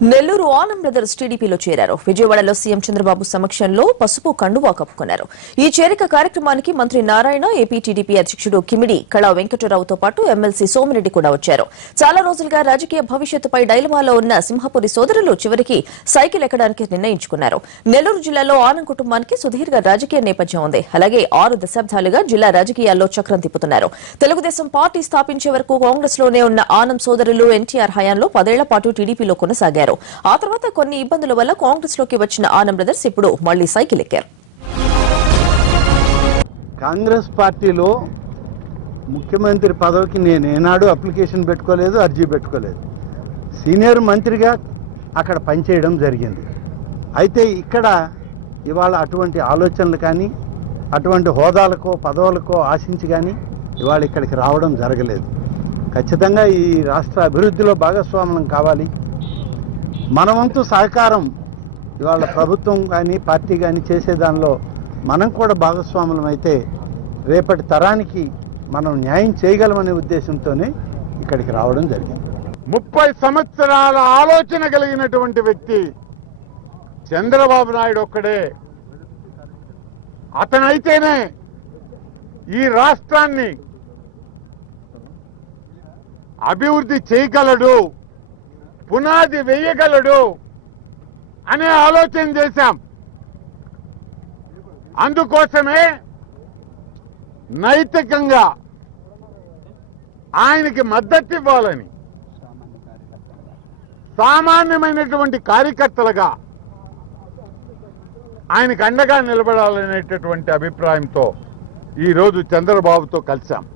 Nellore Anam brothers టీడీపీలో చేరారు. విజయవాడలో సీఎం చంద్రబాబు సమక్షంలో పసుపు కండువా కప్పుకున్నారు. ఈ చేరిక కార్యక్రమానికి మంత్రి నారాయణ, ఏపీ టీడీపీ అధ్యక్షుడు కిమిడి కళా వెంకటరావుతో పాటు ఎమ్మెల్సీ సోమిరెడ్డి కూడా వచ్చారు. చాలా రోజులుగా రాజకీయ భవిష్యత్తుపై డైలమాలో ఉన్న సింహపురి సోదరులు చివరికి సైకిల్ ఎక్కడానికి నిర్ణయించుకున్నారు. నెల్లూరు జిల్లాలో ఆనం కుటుంబానికి సుదీర్ఘ రాజకీయ నేపథ్యం ఉంది. అలాగే 6 దశాబ్దాలుగా జిల్లా రాజకీయాల్లో చక్రం తిప్పుతున్నారు. తెలుగుదేశం పార్టీ స్థాపించే వరకు కాంగ్రెస్ లోనే ఉన్న ఆనం సోదరులు ఎన్టీఆర్ హయాంలో 10 ఏళ్ల పాటు టీడీపీలో కొనసాగారు. ఆ తర్వాత కొన్ని ఇబ్బందుల వల్ల కాంగ్రెస్ లోకి వచ్చిన ఆనం బ్రదర్స్ ఇప్పుడు మళ్లీ సైకిల్ ఎక్కారు. కాంగ్రెస్ పార్టీలో ముఖ్యమంత్రి పదవికి నేను ఏనాడు అప్లికేషన్ పెట్టుకోలేదు, అర్జీ పెట్టుకోలేదు. సీనియర్ మంత్రిగా అక్కడ పనిచేయడం జరిగింది. అయితే ఇక్కడ ఇవాళ అటువంటి ఆలోచనలు కానీ అటువంటి హోదాలకో పదవులకో ఆశించి కానీ ఇవాళ ఇక్కడికి రావడం జరగలేదు. ఖచ్చితంగా ఈ రాష్ట్ర అభివృద్ధిలో భాగస్వామ్యం కావాలి. మన వంతు సహకారం ఇవాళ ప్రభుత్వం కానీ పార్టీ కానీ చేసేదానిలో మనం కూడా భాగస్వాములం అయితే రేపటి తరానికి మనం న్యాయం చేయగలమనే ఉద్దేశంతోనే ఇక్కడికి రావడం జరిగింది. 30 సంవత్సరాల ఆలోచన కలిగినటువంటి వ్యక్తి చంద్రబాబు నాయుడు ఒక్కడే. అతనైతేనే ఈ రాష్ట్రాన్ని అభివృద్ధి చేయగలడు, పునాది వేయగలడు అనే ఆలోచన చేశాం. అందుకోసమే నైతికంగా ఆయనకి మద్దతు ఇవ్వాలని సామాన్యమైనటువంటి కార్యకర్తలుగా ఆయనకు అండగా నిలబడాలనేటటువంటి అభిప్రాయంతో ఈరోజు చంద్రబాబుతో కలిశాం.